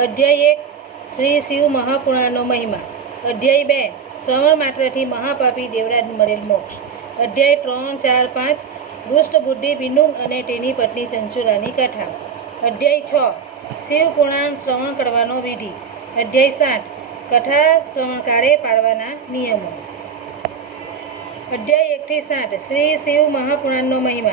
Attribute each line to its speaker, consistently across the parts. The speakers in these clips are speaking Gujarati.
Speaker 1: અધ્યાય એક, શ્રી શિવ મહાપુરાણનો મહિમા. અધ્યાય બે, શ્રવણ માત્રથી મહાપાપી દેવરાજ મળેલ મોક્ષ. અધ્યાય ત્રણ, ચાર, પાંચ, દુષ્ટ બુદ્ધિ બિંદુક અને તેની પત્ની ચંચુરાની કથા અધ્યાય છ, શિવ પુરાણ શ્રવણ કરવાનો વિધિ. અધ્યાય સાત, કથા શ્રવણકારે પાડવાના નિયમો. અધ્યાય એકથી સાત, શ્રી શિવ મહાપુરાણનો મહિમા.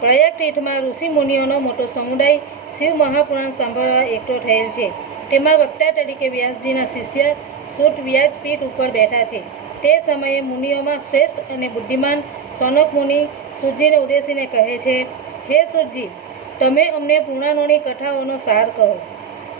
Speaker 1: પ્રયાગ તીર્થમાં ઋષિ મુનિઓનો મોટો સમુદાય શિવ મહાપુરાણ સાંભળવા એકઠો થયેલ છે. તેમાં વક્તા તરીકે વ્યાસજીના શિષ્ય સૂટ વ્યાસપીઠ ઉપર બેઠા છે. તે સમયે મુનિઓમાં શ્રેષ્ઠ અને બુદ્ધિમાન સોનક મુનિ સૂર્યને ઉદ્દેશીને કહે છે, હે સૂર્યજી તમે અમને પુરાણોની કથાઓનો સાર કહો.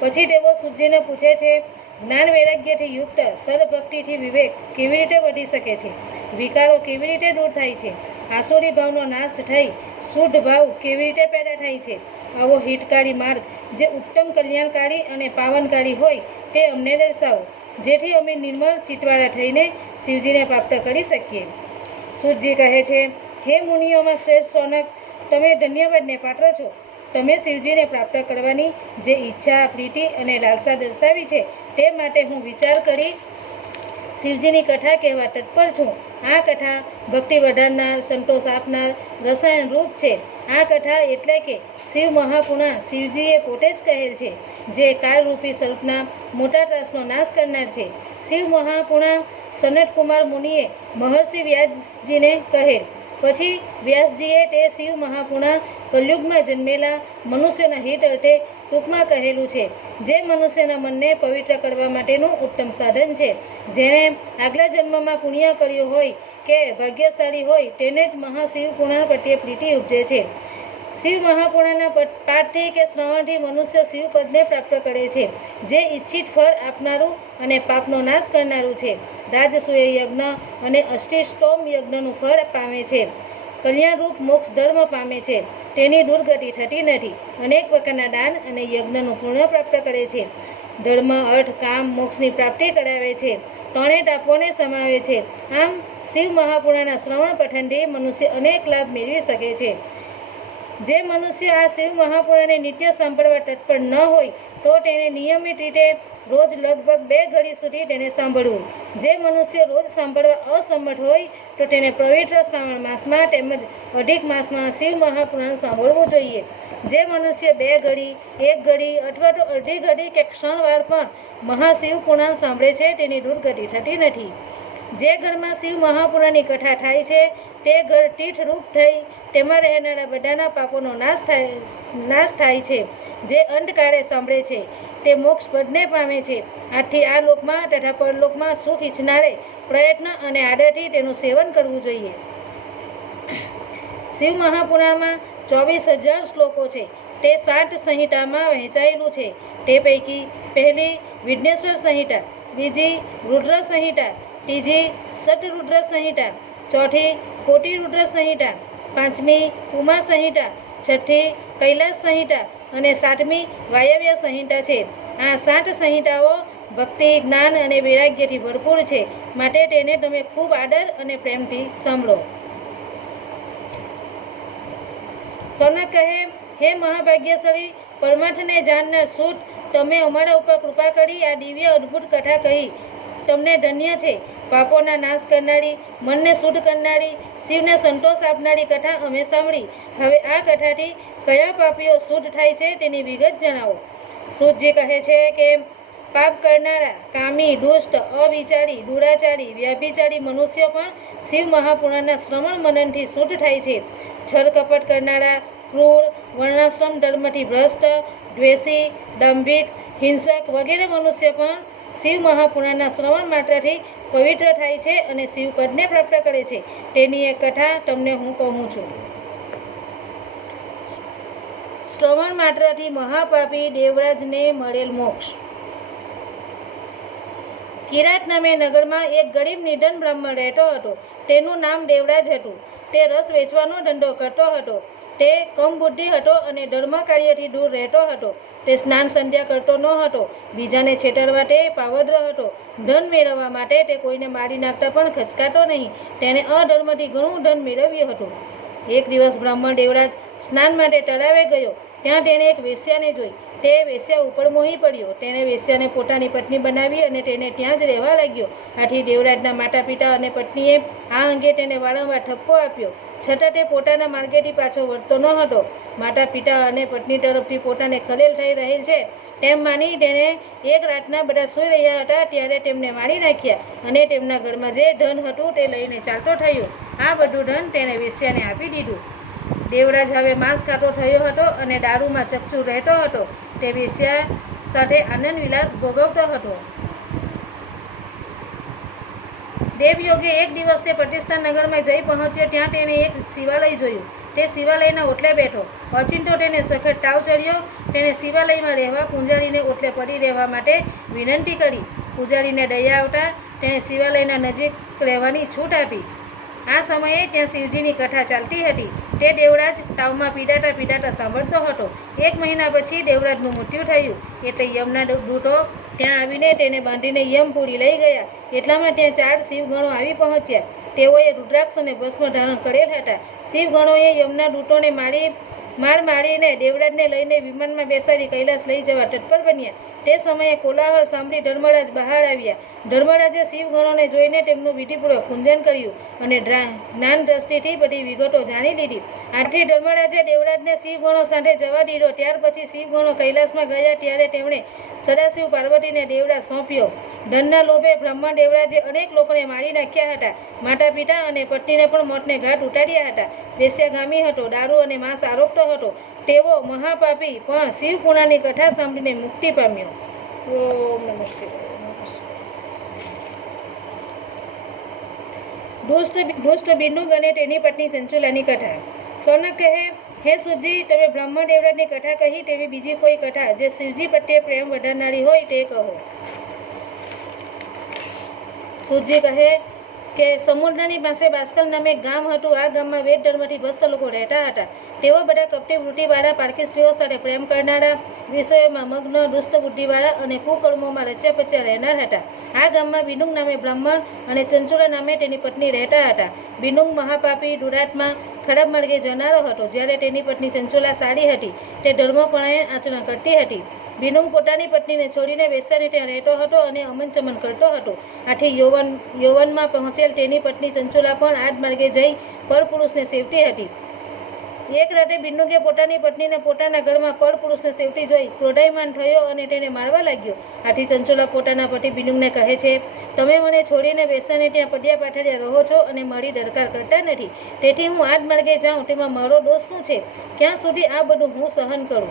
Speaker 1: પછી તેઓ સૂર્યને પૂછે છે જ્ઞાન વૈરાગ્યથી યુક્ત, સદભક્તિથી વિવેક કેવી રીતે વધી શકે છે? વિકારો કેવી રીતે દૂર થાય છે? આસુરી ભાવનો નાશ થઈ, શુદ્ધ ભાવ કેવી રીતે પેદા થાય છે? આવો હિતકારી માર્ગ જે ઉત્તમ કલ્યાણકારી અને પાવનકારી હોય, તે અમને દર્શાવો, જેથી અમે નિર્મળ ચિતવાળા થઈને શિવજીને પ્રાપ્ત કરી શકીએ. સૂર્યજી કહે છે, હે મુનિઓમાં શ્રેષ્ઠ સોનક, તમે ધન્યવાદને પાત્ર છો. તમે શિવજીને પ્રાપ્ત કરવાની જે ઈચ્છા પ્રીતિ અને લાલસા દર્શાવી છે, તે માટે હું વિચાર કરી શિવજીની કથા કહેવા તત્પર છું. આ કથા ભક્તિ વધારનાર, સંતોષ આપનાર, રસાયણ રૂપ છે. આ કથા એટલે કે શિવ મહાપુણા શિવજીએ પોતે જ કહેલ છે, જે કાળરૂપી સલ્પના મોટા ત્રાસનો નાશ કરનાર છે. શિવ મહાપુણા સનતકુમાર મુનિએ મહર્ષિ વ્યાસજીને કહેલ પછી વ્યાસજીએ તે શિવ મહાપુણા કલયુગમાં જન્મેલા મનુષ્યના હિત અર્થે ટૂંકમાં કહેલું છે, જે મનુષ્યના મનને પવિત્ર કરવા માટેનું ઉત્તમ સાધન છે. જેણે આગલા જન્મમાં પુણ્ય કર્યું હોય કે ભાગ્યશાળી હોય, તેને જ મહાશિવ પુરાણ પ્રત્યે પ્રીતિ ઉપજે છે. શિવ મહાપુરાણના પાઠથી કે શ્રવણથી મનુષ્ય શિવ પદને પ્રાપ્ત કરે છે, જે ઈચ્છિત ફળ આપનારું અને પાપનો નાશ કરનારું છે. રાજસૂય યજ્ઞ અને અષ્ટિષ્ટોમ યજ્ઞનું ફળ પામે છે. કલ્યાણરૂપ મોક્ષ ધર્મ પામે છે. તેની દુર્ગતિ થતી નથી. અનેક પ્રકારના દાન અને યજ્ઞનું પૂર્ણ પ્રાપ્ત કરે છે. ધર્મ, અર્થ, કામ, મોક્ષની પ્રાપ્તિ કરાવે છે. ત્રણેય ટાપોને સમાવે છે. આમ, શિવ મહાપુરાના શ્રવણ પઠનથી મનુષ્ય અનેક લાભ મેળવી શકે છે. જે મનુષ્ય આ શિવ મહાપુરાણને નિત્ય સાંભળવા તત્પર ન હોય, તો તેને નિયમિત રીતે રોજ લગભગ બે ઘડી સુધી તેને સાંભળવું. જે મનુષ્ય રોજ સાંભળવા અસમર્થ હોય, તો તેને પવિત્ર શ્રાવણ માસમાં તેમજ અધિક માસમાં શિવ મહાપુરાણ સાંભળવું જોઈએ. જે મનુષ્ય બે ઘડી, એક ઘડી અથવા તો અડધી ઘડી કે ક્ષણવાર પણ મહાશિવ પુરાણ સાંભળે છે, તેની દુર્ગતિ થતી નથી. જે ઘરમાં શિવ મહાપુરાણની કથા થાય છે, તે ઘર તીર્થરૂપ થઈ તેમાં રહેનારા બધાના પાપોનો નાશ થાય નાશ થાય છે. જે અંધકારે સાંભળે છે, તે મોક્ષ પદને પામે છે. આથી આ લોકમાં તથા પરલોકમાં સુખ ઈચ્છનારે પ્રયત્ન અને આદરથી તેનું સેવન કરવું જોઈએ. શિવ મહાપુરાણમાં ચોવીસ હજાર શ્લોકો છે. તે સાત સંહિતામાં વહેંચાયેલું છે. તે પૈકી પહેલી વિઘ્નેશ્વર સંહિતા, બીજી રુદ્ર સંહિતા ત્રીજી સટરુદ્ર સંહિતા, ચોથી કોટી રુદ્ર સંહિતા, પાંચમી ઉમા સંહિતા, છઠ્ઠી કૈલાસ સંહિતા અને સાતમી વાયવ્ય સંહિતા છે. આ સાત સંહિતાઓ ભક્તિ, જ્ઞાન અને વૈરાગ્યથી ભરપૂર છે. માટે તેને તમે ખૂબ આદર અને પ્રેમથી સાંભળો. સોનક કહે, હે મહાભાગ્યશાળી, પરમાર્થને જાણનાર સૂત, તમે અમારા ઉપર કૃપા કરી આ દિવ્ય અદ્ભુત કથા કહી. તમને ધન્ય છે. પાપોના નાશ કરનારી, મનને શુદ્ધ કરનારી, શિવને સંતોષ આપનારી કથા અમે સાંભળી. હવે આ કથાથી કયા પાપીઓ શુદ્ધ થાય છે તેની વિગત જણાવો. સૂતજી કહે છે કે, પાપ કરનારા, કામી, દુષ્ટ, અવિચારી, દુરાચારી, વ્યાભિચારી મનુષ્યો પણ શિવ મહાપુરાણના શ્રવણ મનનથી શુદ્ધ થાય છે. છળ કપટ કરનારા, ક્રૂર, વર્ણાશ્રમ, ધર્મથી ભ્રષ્ટ, દ્વેષી, દંભિક, હિંસક વગેરે મનુષ્ય પણ શિવ મહાપુરાણના શ્રવણ માત્રથી પવિત્ર થાય છે અને શિવપદને પ્રાપ્ત કરે છે. તેની એક કથા તમને હું કહું છું. શ્રવણ માત્રથી મહાપાપી દેવરાજને મળેલ મોક્ષ. કિરાત નામે નગરમાં એક ગરીબ નિધન બ્રાહ્મણ રહેતો હતો. તેનું નામ દેવરાજ હતું. તે રસ વેચવાનો ધંધો કરતો હતો. તે કમ બુદ્ધિ હતો અને ધર્મ કાર્યથી દૂર રહેતો હતો. તે સ્નાન સંધ્યા કરતો ન હતો. બીજાને છેતરવા તે પાવડ્ર હતો. ધન મેળવવા માટે તે કોઈને મારી નાખતા પણ ખચકાતો નહીં. તેણે અધર્મથી ઘણું ધન મેળવ્યું હતું. એક દિવસ બ્રાહ્મણ દેવરાજ સ્નાન માટે તળાવે ગયો. ત્યાં તેણે એક વેશ્યાને જોઈ. તે વેશ્યા ઉપર મોહી પડ્યો. તેણે વેશ્યાને પોતાની પત્ની બનાવી અને તેને ત્યાં જ રહેવા લાગ્યો. આથી દેવરાજના માતા પિતા અને પત્નીએ આ અંગે તેને વારંવાર ઠપકો આપ્યો. છતાં તે પોતાના માર્ગેથી પાછો વળતો ન હતો. માતા પિતા અને પત્ની તરફથી પોતાને ખલેલ થઈ રહેલ છે તેમ માની તેણે એક રાતના બધા સૂઈ રહ્યા હતા ત્યારે તેમને મારી નાખ્યા અને તેમના ઘરમાં જે ધન હતું તે લઈને ચાલતો થયો. આ બધું ધન તેણે વેશ્યાને આપી દીધું. દેવરાજ હવે માંસ ખાતો થયો હતો અને દારૂમાં ચકચુ રહેતો હતો. તે વેશ્યા સાથે આનંદ વિલાસ ભોગવતો હતો. દેવયોગે એક દિવસ તે પ્રતિષ્ઠા નગરમાં જઈ પહોંચ્યો, ત્યાં તેણે એક શિવાલય જોયું. તે શિવાલયના ઓટલે બેઠો. ઓચિંતો તેને સખત તાવ ચડ્યો. તેણે શિવાલયમાં રહેવા પૂજારીને ઓટલે પડી રહેવા માટે વિનંતી કરી. પૂજારીને દયા આવતા તેણે શિવાલયના નજીક રહેવાની છૂટ આપી. આ સમયે ત્યાં શિવજીની કથા ચાલતી હતી. તે દેવરાજ તાવમાં પીડાતા પીડાતા સાંભળતો હતો. એક મહિના પછી દેવરાજનું મૃત્યુ થયું. એટલે યમના દૂતો ત્યાં આવીને તેને બાંધીને યમપુરી લઈ ગયા. એટલામાં ત્યાં ચાર શિવગણો આવી પહોંચ્યા. તેઓએ રુદ્રાક્ષ અને ભસ્મ ધારણ કરેલ હતા. શિવગણોએ યમના દૂતોને મારી, માર મારીને દેવરાજને લઈને વિમાનમાં બેસાડી કૈલાસ લઈ જવા તત્પર બન્યા. તે સમયે કોલાહલ સાંભળી ધર્મરાજ બહાર આવ્યા. ધર્મરાજે શિવગણોને જોઈને તેમનું વિધિપૂર્વક કુંજન કર્યું અને જ્ઞાન દ્રષ્ટિથી બધી વિગતો જાણી લીધી. આથી ધર્મરાજે દેવરાજને શિવગણો સાથે જવા દીધો. ત્યાર પછી શિવગણો કૈલાસમાં ગયા ત્યારે તેમણે સદાશિવ પાર્વતીને દેવરાજ સોંપ્યો. ધનના લોભે બ્રહ્મણ દેવરાજે અનેક લોકોને મારી નાખ્યા હતા. માતા પિતા અને પત્નીને પણ મોતને ઘાટ ઉતાર્યા હતા. વેશ્યાગામી હતો, દારૂ અને માંસ આરોપતો હતો. તેવો મહાપાપી પણ શિવપુણાની કથા સાંભળીને મુક્તિ પામ્યો. ઓમ નમઃ શિવાય. દુષ્ટ દુષ્ટ બિંદુક અને તેની પત્ની ચંચુલાની કથા. સોનક કહે, હે સુજી, તમે બ્રહ્મ દેવરાજની કથા કહી તેવી બીજી કોઈ કથા જે શિવજી પ્રત્યે પ્રેમ વધારનારી હોય તે કહો. સુજી કહે કે, સમુદ્રની પાસે બાસ્કલ નામે ગામ હતું. આ ગામમાં વેદ ધર્મથી ભસ્ત લોકો રહેતા હતા. તેઓ બધા કપટી વૃત્તિવાળા સ્ત્રીઓ સાથે પ્રેમ કરનારા, વિષયોમાં મગ્ન, દુષ્ટ બુદ્ધિવાળા અને કુકર્મોમાં રચ્યા પચ્યા રહેનાર હતા. આ ગામમાં બિનુંગ નામે બ્રાહ્મણ અને ચંચુલા નામે તેની પત્ની રહેતા હતા. બિનુંગ મહાપાપી દુરાટમાં ખરાબ માર્ગે જનારો હતો, જ્યારે તેની પત્ની ચંચુલા સારી હતી. તે ધર્મપણાએ આચરણ કરતી હતી. બિનુંગ પોતાની પત્નીને છોડીને બેસાને ત્યાં રહેતો હતો અને અમન ચમન કરતો હતો. આથી યૌવન, યૌવનમાં પહોંચેલ તેની પત્ની ચંચુલા પણ આ માર્ગે જઈ પરપુરુષને સેવતી હતી. એક રાતે બિન્નુગે પોતાની પત્નીને પોતાના ઘરમાં પરપુરુષને સેવટી જોઈ ક્રોધાયમાન થયો અને તેને મારવા લાગ્યો. આથી ચંચોલા પોતાના પતિ બિન્નુને કહે છે, તમે મને છોડીને બેસાને ત્યાં પડિયા પાથર્યા રહો છો અને મારી દરકાર કરતા નથી. તેથી હું આ જ માર્ગે જાઉં, તેમાં મારો દોષ શું છે? ક્યાં સુધી આ બધું હું સહન કરું?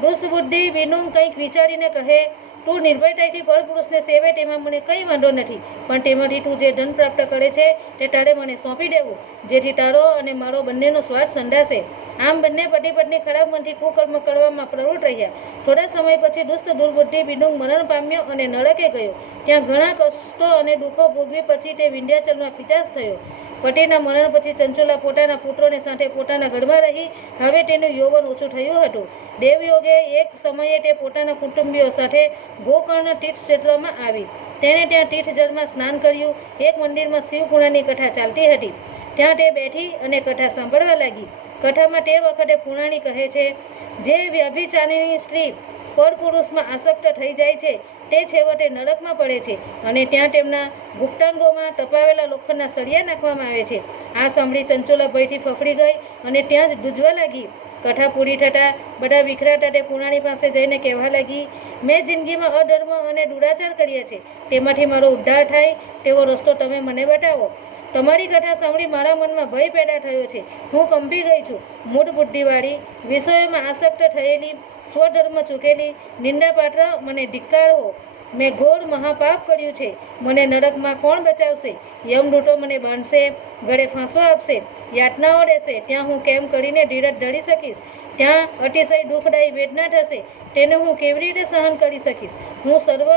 Speaker 1: દુષ્ટ બુદ્ધિ બિનુંગ કંઈક વિચારીને કહે તું નિર્ભયતાથી પરપુરુષને સેવે તેમાં મને કંઈ વાંધો નથી. પણ તેમાંથી તું જે ધન પ્રાપ્ત કરે છે, તે તારે મને સોંપી દેવું, જેથી તારો અને મારો બંનેનો સ્વાર્થ સંડાશે. આમ બંને પતિ પત્ની ખરાબ મનથી કુકર્મ કરવામાં પ્રવૃત્ત રહ્યા. થોડા સમય પછી દુષ્ટ દુર્બુદ્ધિ વિનુંગ મરણ પામ્યો અને નરકે ગયો. ત્યાં ઘણા કષ્ટો અને દુઃખો ભોગવી પછી તે વિંધ્યાચલમાં પિચાસ થયો. પતિના મરણ પછી ચંચુલા પોતાના પુત્રોને સાથે પોતાના ઘરમાં રહી, હવે તેનું યૌવન ઓછું થયું હતું. દેવયોગે એક સમયે તે પોતાના કુટુંબીઓ સાથે ગોકર્ણ તીર્થ ક્ષેત્રમાં આવી. તેણે ત્યાં તીર્થજળમાં સ્નાન કર્યું. એક મંદિરમાં શિવપુરાણની કથા ચાલતી હતી. ત્યાં તે બેઠી અને કથા સાંભળવા લાગી. કથામાં તે વખતે પુરાણી કહે છે, જે વ્યભિચારીની સ્ત્રી પરપુરુષમાં આસક્ત થઈ જાય છે, તે છેવટે નરકમાં પડે છે અને ત્યાં તેમના ગુપ્તાંગોમાં ટપાવેલા લોખંડના સળિયા નાખવામાં આવે છે. આ સાંભળી ચંચોલા ભયથી ફફડી ગઈ અને ત્યાં જ ડૂજવા લાગી. કથા પૂરી થતાં બધા વિખરાતા તે કુણાણી પાસે જઈને કહેવા લાગી, મેં જિંદગીમાં અધર્મ અને દુરાચાર કર્યા છે. તેમાંથી મારો ઉદ્ધાર થાય, તેવો રસ્તો તમે મને બતાવો. તમારી કથા સાંભળી મારા મનમાં ભય પેદા થયો છે. હું કંપી ગઈ છું. મૂળ બુદ્ધિવાળી, વિષયોમાં આસક્ત થયેલી, સ્વધર્મ ચૂકેલી નિંદાપાત્ર મને ધિક્કારો મેં ઘોર મહાપાપ કર્યું છે. મને નરકમાં કોણ બચાવશે? યમદૂતો મને બાંધશે ગળે ફાંસો આપશે, યાતનાઓ દેશે ત્યાં હું કેમ કરીને ધીરજ ધરી શકીશ? ત્યાં અતિશય દુઃખદાયી વેદના થશે, તેને હું કેવી રીતે સહન કરી શકીશ? હું સર્વ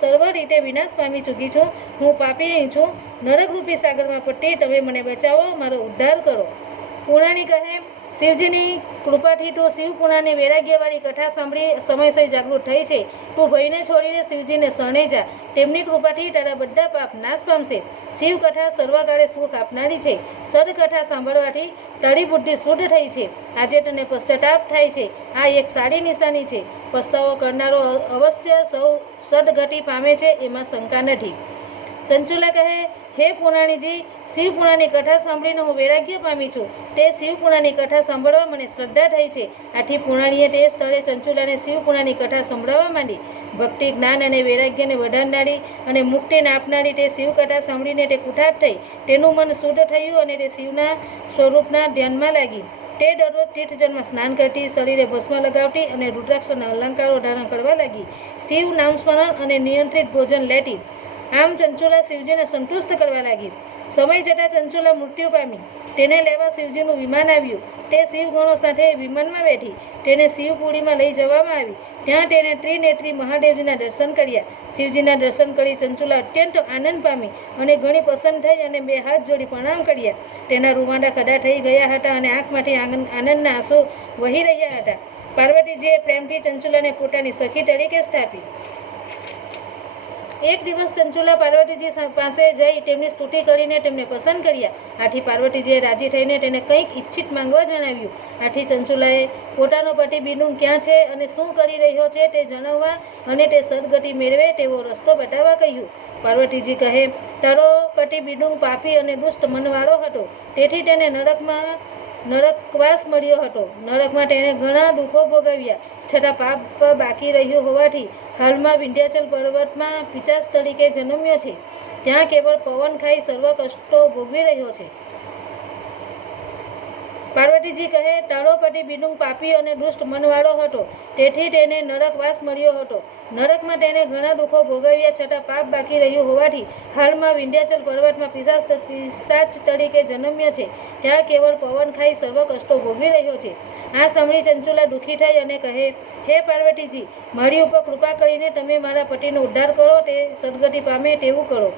Speaker 1: સર્વ રીતે વિનાશ પામી ચૂકી છું, હું પાપી છું. નરકરૂપી સાગરમાં પટ્ટી, તમે મને બચાવો, મારો ઉદ્ધાર કરો. પુરાણી કહે શિવજીની કૃપાથી તું શિવપુણાની વૈરાગ્યવાળી કથા સાંભળી સમયસર જાગૃત થઈ છે. તું ભયને છોડીને શિવજીને શરણે જા. તેમની કૃપાથી તારા બધા પાપ નાશ પામશે. શિવ કથા સર્વકાળે સુખ આપનારી છે. સદકથા સાંભળવાથી તારી બુદ્ધિ શુદ્ધ થઈ છે. આજે તને પશ્ચાતાપ થાય છે. આ એક સારી નિશાની છે. પસ્તાવો કરનારો અવશ્ય સૌ સદગતિ પામે છે. એમાં શંકા નથી. ચંચુલા કહે હે પુરાણીજી, શિવ પુરાણની કથા સાંભળીને હું વૈરાગ્ય પામી છું. તે શિવ પુરાણની કથા સાંભળવા મને શ્રદ્ધા થઈ છે. આથી પુરાણીએ તે સ્થળે ચંચુલાને શિવ પુરાણની કથા સંભળાવવા માંડી. ભક્તિ, જ્ઞાન અને વૈરાગ્યને વધારનારી અને મુક્તિને આપનારી તે શિવકથા સાંભળીને તે કુઠાટ થઈ. તેનું મન શુદ્ધ થયું અને તે શિવના સ્વરૂપના ધ્યાનમાં લાગી. તે દરરોજ તીર્થજળમાં સ્નાન કરતી, શરીરે ભસ્મ લગાવતી અને રુદ્રાક્ષના અલંકારો ધારણ કરવા લાગી. શિવ નામ સ્મરણ અને નિયંત્રિત ભોજન લેતી. આમ ચંચુલા શિવજીને સંતુષ્ટ કરવા લાગી. સમય જતાં ચંચુલા મૃત્યુ પામી. તેને લેવા શિવજીનું વિમાન આવ્યું. તે શિવગણો સાથે વિમાનમાં બેઠી. તેને શિવપુરીમાં લઈ જવામાં આવી. ત્યાં તેને ત્રિનેત્રી મહાદેવજીના દર્શન કર્યા. શિવજીના દર્શન કરી ચંચુલા અત્યંત આનંદ પામી અને ઘણી પસંદ થઈ અને બે હાથ જોડી પ્રણામ કર્યા. તેના રૂવાડા ખડા થઈ ગયા હતા અને આંખમાંથી આનંદ આનંદના આંસુ વહી રહ્યા હતા. પાર્વતીજીએ પ્રેમથી ચંચુલાને પોતાની સખી તરીકે સ્થાપી. એક દિવસ ચંચુલા પાર્વતીજી પાસે જઈ તેમની સ્તુતિ કરીને તેમને પસંદ કર્યા. આથી પાર્વતીજીએ રાજી થઈને તેને કંઈક ઈચ્છિત માંગવા જણાવ્યું. આથી ચંચુલાએ પોતાનો પતિ બિંદુ ક્યાં છે અને શું કરી રહ્યો છે તે જણાવવા અને તે સદગતિ મેળવે તેવો રસ્તો બતાવવા કહ્યું. પાર્વતીજી કહે, તારો પતિ બીડું પાપી અને દુષ્ટ મનવાળો હતો. તેથી તેને નરકમાં નરકવાસ મળ્યો હતો. નરકમાં તેણે ઘણા દુઃખો ભોગવ્યા. છતાં પાપ બાકી રહ્યું હોવાથી હાલમાં વિંધ્યાચલ પર્વતમાં પિચાસ તરીકે જન્મ્યો છે. ત્યાં કેવળ પવન ખાઈ સર્વ કષ્ટો ભોગવી રહ્યો છે. પાર્વતીજી કહે તારો બિંદુંગ પાપી અને દુષ્ટ મનવાળો હતો. તેથી તેને નરકવાસ મળ્યો હતો. નરકમાં તેણે ઘણા દુઃખો ભોગવ્યા છતાં પાપ બાકી રહ્યું હોવાથી હાલમાં વિંધ્યાચલ પર્વતમાં પિશાચ પિશાચ તરીકે જન્મ્યો છે. ત્યાં કેવળ પવન ખાઈ સર્વ કષ્ટો ભોગવી રહ્યો છે. આ સાંભળી ચંચુલા દુઃખી થઈ અને કહે, હે પાર્વતીજી, મારી ઉપર કૃપા કરીને તમે મારા પતિનો ઉદ્ધાર કરો, તે સદગતિ પામે તેવું કરો.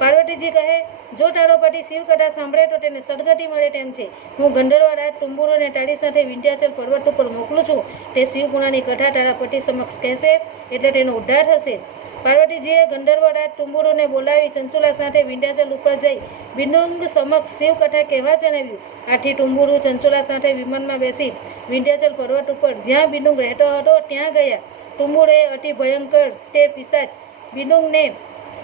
Speaker 1: પાર્વતીજી કહે, જો તારો પતિ શિવકથા સાંભળે તો તેને સદગતિ મળે તેમ છે. હું ગંધર્વ રાજ તુંબુરોને તારી સાથે વિંધ્યાચલ પર્વત ઉપર મોકલું છું. તે શિવપુણાની કથા તારા પતિ સમક્ષ કહેશે, એટલે તેનો ઉદ્ધાર થશે. પાર્વતીજીએ ગંધર્વ રાજ તુંબુરોને બોલાવી ચંચુલા સાથે વિંધ્યાચલ ઉપર જઈ બિંદુંગ સમક્ષ શિવકથા કહેવા જણાવ્યું. આથી ટુંબુરુ ચંચુલા સાથે વિમાનમાં બેસી વિંધ્યાચલ પર્વત ઉપર જ્યાં બિંદુંગ રહેતો હતો ત્યાં ગયા. ટુંબુરોએ અતિ ભયંકર તે પિશાચ બિંદુંગને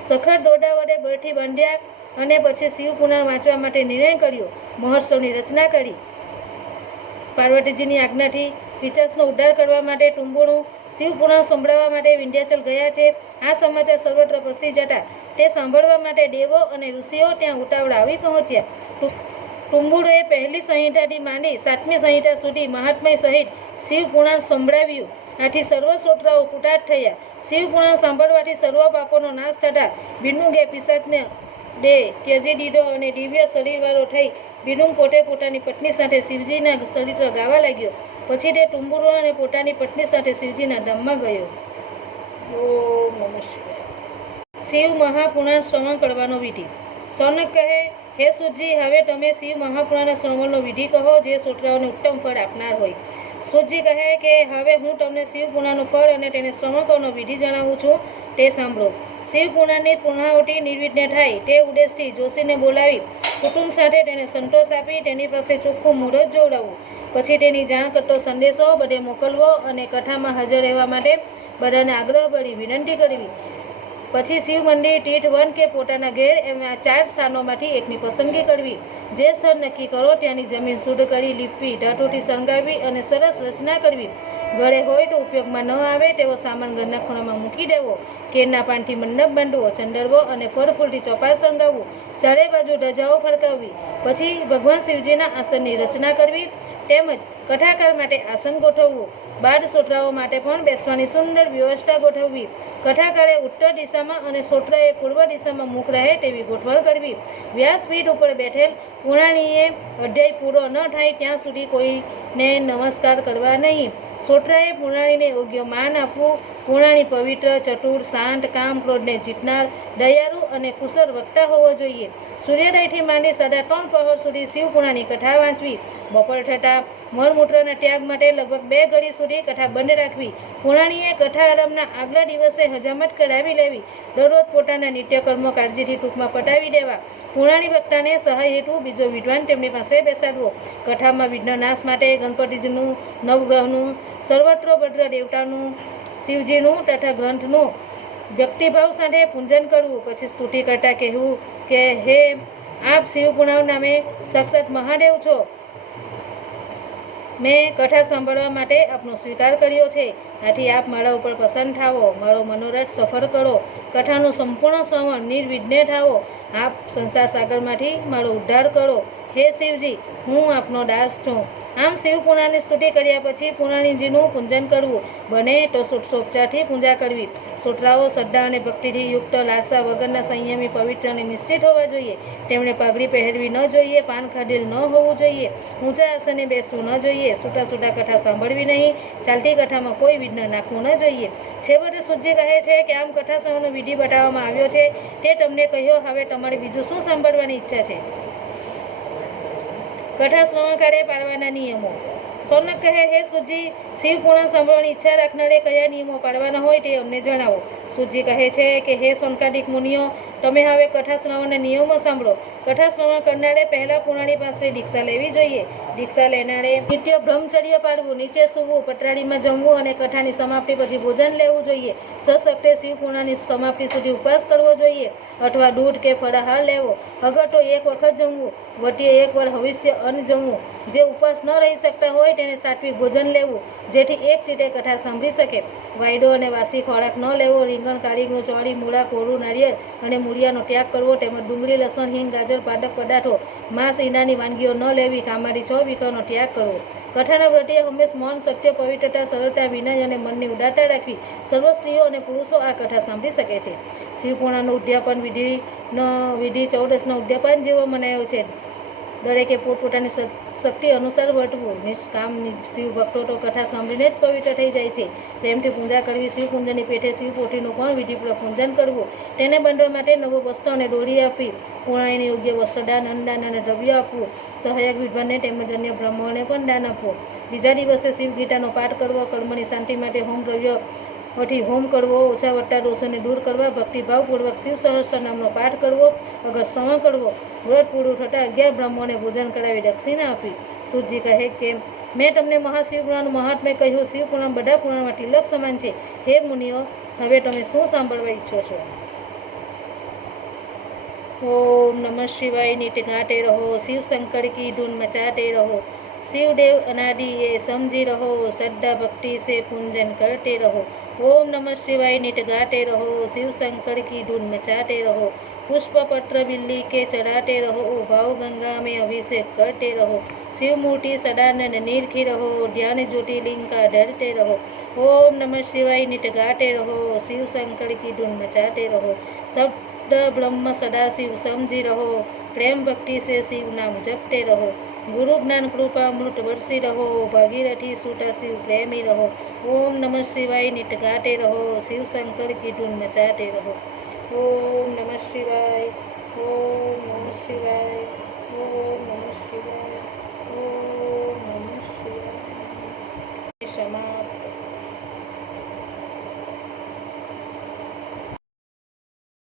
Speaker 1: સખત દોરડા વડે બળથી બાંધ્યા અને પછી શિવ પુરાણ વાંચવા માટે નિર્ણય કર્યો. મહોત્સવની રચના કરી. પાર્વતીજીની આજ્ઞાથી પિચાસનો ઉદ્ધાર કરવા માટે ટુંબુણું શિવપુરાણ સંભળાવવા માટે વિંધ્યાચલ ગયા છે. આ સમાચાર સર્વત્ર પસરી જતા તે સાંભળવા માટે દેવો અને ઋષિઓ ત્યાં ઉતાવળા આવી પહોંચ્યા. ટુંબુડોએ પહેલી સંહિતાથી માંડી સાતમી સંહિતા સુધી મહાત્મય સહિત શિવ પુરાણ સંભળાવ્યું. આથી સર્વ શ્રોતાઓ કુટાટ થયા. શિવપુરાણ સાંભળવાથી સર્વ પાપોનો નાશ થતા બિંદુંગે પિશાચને દે ત્યજી દીધો અને દિવ્ય શરીરવાળો થઈ બિંદુંગ પોતે પોતાની પત્ની સાથે શિવજીના ચરિત્ર ગાવા લાગ્યો. પછી તે ટુંબુરો અને પોતાની પત્ની સાથે શિવજીના ધામમાં ગયો. ઓમ નમઃ શિવ મહાપુરાણ શ્રવણ કરવાનો વિધિ. સૌનક કહે હે સુજી હવે તમે શિવ મહાપુરાના શ્રવણનો વિધિ કહો, જે શ્રોતાઓને ઉત્તમ ફળ આપનાર હોય. સુજી કહે કે, હવે હું તમને શિવ ફળ અને તેને શ્રવણકોનો વિધિ જણાવું છું, તે સાંભળો. શિવ પુરાણની નિર્વિઘ્ને થાય, તે ઉદ્દેશથી જોશીને બોલાવી, કુટુંબ સાથે તેને સંતોષ આપી, તેની પાસે ચોખ્ખું મુહૂર્ત જોડાવવું પછી તેની જાણ કરતો સંદેશો બધે મોકલવો અને કથામાં હાજર રહેવા માટે બધાને આગ્રહ ભરી વિનંતી કરવી. પછી શિવ મંદિર તીર્થ વન કે પોતાના ઘેર એમ આ ચાર સ્થાનોમાંથી એકની પસંદગી કરવી. જે સ્થળ નક્કી કરો ત્યાંની જમીન શુદ્ધ કરી, લીપવી, ધાતુથી શણગારવી અને સરસ રચના કરવી. ઘરે હોય તો ઉપયોગમાં ન આવે તેવો સામાન ઘરના ખૂણામાં મૂકી દેવો. કેરના પાનથી મંડપ બાંધવો, ચંદરવો અને ફળ ફૂલથી ચોપાલ શણગાવવું ચારે બાજુ ધજાઓ ફરકાવવી. પછી ભગવાન શિવજીના આસનની રચના કરવી. તેમજ કથાકાર માટે આસન ગોઠવવું, બાળ સોટરાઓ માટે પણ બેસવાની સુંદર વ્યવસ્થા ગોઠવવી, કથાકારે ઉત્તર દિશામાં અને સોટરાએ પૂર્વ દિશામાં મુખ રહે તેવી ગોઠવણ કરવી. વ્યાસપીઠ ઉપર બેઠેલ પુરાણીએ અધ્યાય પૂરો ન થાય ત્યાં સુધી કોઈને નમસ્કાર કરવા નહીં. સોટરાએ પુરાણીને યોગ્ય માન આપવું, પુરાણી પવિત્ર, ચતુર, શાંત, કામ ક્રોધને જીતનાર, દયાળુ અને કુશળ વક્તા હોવો જોઈએ. સૂર્યોદયથી માંડી સાડા ત્રણ પહોર સુધી શિવ પુરાણી કથા વાંચવી. બપોર થતાં મળમૂત્રના ત્યાગ માટે લગભગ બે ઘડી સુધી કથા બંધ રાખવી. પુરાણીએ કથા આરંભના આગલા દિવસે હજામત કરાવી લેવી. દરરોજ પોતાના નિત્યકર્મો કાળજીથી ટૂંકમાં પટાવી દેવા. પુરાણી વક્તાને સહાય હેતુ બીજો વિદ્વાન તેમની પાસે બેસાડવો. કથામાં વિઘ્ન નાશ માટે ગણપતિજીનું, નવગ્રહનું, સર્વત્ર ભદ્ર દેવતાનું, શિવજીનું તથા ગ્રંથનું વ્યક્તિભાવ સાથે પૂજન કરવું. પછી સ્તુતિ કરતા કહેવું કે, હે, આપ શિવ પુણાવ નામે સક્ષત મહાદેવ છો. મેં કથા સાંભળવા માટે આપનો સ્વીકાર કર્યો છે. આથી આપ મારા ઉપર પસંદ થાવો મારો મનોરથ સફળ કરો. કથાનું સંપૂર્ણ શ્રવણ નિર્વિઘ્ને થાવો આપ સંસાર સાગરમાંથી મારો ઉદ્ધાર કરો. હે શિવજી, હું આપનો દાસ છું. આમ શિવ પૂર્ણાની સ્તુતિ કર્યા પછી પુરાણીજીનું પૂજન કરવું. બને તો સોપચાથી પૂજા કરવી. સોટરાઓ શ્રદ્ધા અને ભક્તિથી યુક્ત લાસા વગરના સંયમી પવિત્ર અને નિશ્ચિત હોવા જોઈએ. તેમણે પાઘડી પહેરવી ન જોઈએ, પાન ખાધેલ ન હોવું જોઈએ, ઊંચા આસને બેસવું ન જોઈએ છૂટા છૂટા કથા સાંભળવી નહીં, ચાલતી કથામાં કોઈ વિઘ્ન નાખવું ન જોઈએ. છેવટે સૂજી કહે છે કે આમ કથા સમયનો વિધિ બતાવવામાં આવ્યો છે. તે તમને કહ્યો, હવે તમારે બીજું શું સાંભળવાની ઈચ્છા છે? કથા શ્રવણકારે પાળવાના નિયમો. સોનક કહે, હે સુજી શિવ પૂર્ણ સંભળવાની ઈચ્છા રાખનારે કયા નિયમો પાળવાના હોય તે અમને જણાવો. સુજી કહે છે કે, હે સોનકાદિક મુનિઓ, તમે હવે કથા શ્રવણના નિયમો સાંભળો. કથા શ્રવણ કરનારે પહેલાં પુરાણી પાસે દીક્ષા લેવી જોઈએ. દીક્ષા લેનારે નિત્ય બ્રહ્મચર્ય પાડવું, નીચે સૂવું પટરાડીમાં જમવું અને કથાની સમાપ્તિ પછી ભોજન લેવું જોઈએ. સશક્તે શિવ પુરાણની સમાપ્તિ સુધી ઉપવાસ કરવો જોઈએ. અથવા દૂધ કે ફળાહાર લેવો. અગર તો એક વખત જમવું. વટીએ એકવાર ભવિષ્ય અન્ન જમવું. જે ઉપવાસ ન રહી શકતા હોય તેને સાત્વિક ભોજન લેવું. જેથી એક ચીટે કથા સાંભળી શકે. વાયડો અને વાસી ખોરાક ન લેવો. રીંગણ કાળીનું ચોળી, મૂળા, કોળું, નારિયેળ અને મૂળિયાનો ત્યાગ કરવો તેમજ ડુંગળી, લસણ, હિંગ, ગાજર પાદક પદાર્થો, માંસ, ઈંડાની વાનગીઓ ન લેવી, કામારી, છ વિકાનો ત્યાગ કરવો. કથાના વ્રતિએ હંમેશ મૌન, સત્ય, પવિત્રતા, સરળતા, વિનય અને મનની ઉદારતા રાખવી. સર્વ સ્ત્રીઓ અને પુરુષો આ કથા સાંભળી શકે છે. શિવપૂર્ણાનું ઉદ્યાપન વિધિનો વિધિ ચૌદસનો ઉદ્યાપન જેવો મનાયો છે. દરેકે પોતપોતાની શક્તિ અનુસાર વટવું નિષ્કામ શિવ ભક્તો તો કથા સાંભળીને જ પવિત્ર થઈ જાય છે. પ્રેમથી પૂજા કરવી શિવ પૂજનની પેઠે શિવ પોઠીનું પણ વિધિપૂર્વક પૂજન કરવું? તેને બંધવા માટે નવો વસ્ત્ર અને દોરી આપવી. પૂર્ણાઈને યોગ્ય વસ્ત્રદાન, અન્નદાન અને દ્રવ્ય આપવું. સહાયક વિદ્વાનને તેમજ અન્ય બ્રહ્મોને પણ દાન આપવું. બીજા દિવસે શિવ ગીતાનો પાઠ કરવો. કર્મની શાંતિ માટે હોમ દ્રવ્ય માંથી હોમ કરવો, ઓછા વટ્ટા દોષોને દૂર કરવા, ભક્તિભાવપૂર્વક શિવ સહસ્ત્ર નામનો પાઠ કરવો, અગર શ્રવણ કરવો, વ્રત પૂરું થતાં અગિયાર બ્રહ્મોને ભોજન કરાવી દક્ષિણા આપી. સૂજી કહે કે, મેં તમને મહાશિવ પુરાણનું મહાત્મ્ય કહ્યું, શિવપુરાણ બધા પુરાણમાં તિલક સમાન છે. હે મુનિઓ, હવે તમે શું સાંભળવા ઈચ્છો છો? ઓમ નમઃ શિવાય, નીટ ગાટે રહો, શિવ શંકર કી ધૂન મચાતે રહો. शिवदेव अनादि ये समझी रहो श्रद्धा भक्ति से पूजन करते रहो ओम नमः शिवाय नित गाते रहो शिव शंकर की धुन मचाते रहो पुष्प पत्र बिल्ली के चढ़ाते रहो भाव गंगा में अभिषेक करते रहो शिव मूर्ति सदानंद निरखी रहो ध्यान ज्योतिर्लिंग का डरते रहो ओम नमः शिवाय नित गाते रहो शिव शंकर की धुन मचाते रहो शब्द ब्रह्म सदा शिव समझी रहो प्रेम भक्ति से शिव नाम जपते रहो ગુરુ જ્ઞાન કૃપા મૃત વરસી રહો, ભાગીરથી સુટા શિવ પ્રેમી રહો, ઓમ નમઃ શિવાય નિત ગાટે રહો, શિવશંકર કીધું મચાતે રહો. ઓમ નમઃ શિવાય, ઓમ નમઃ શિવાય, ઓમ નમઃ શિવાય, ઓમ નમઃ શિવાય. સમાપ્ત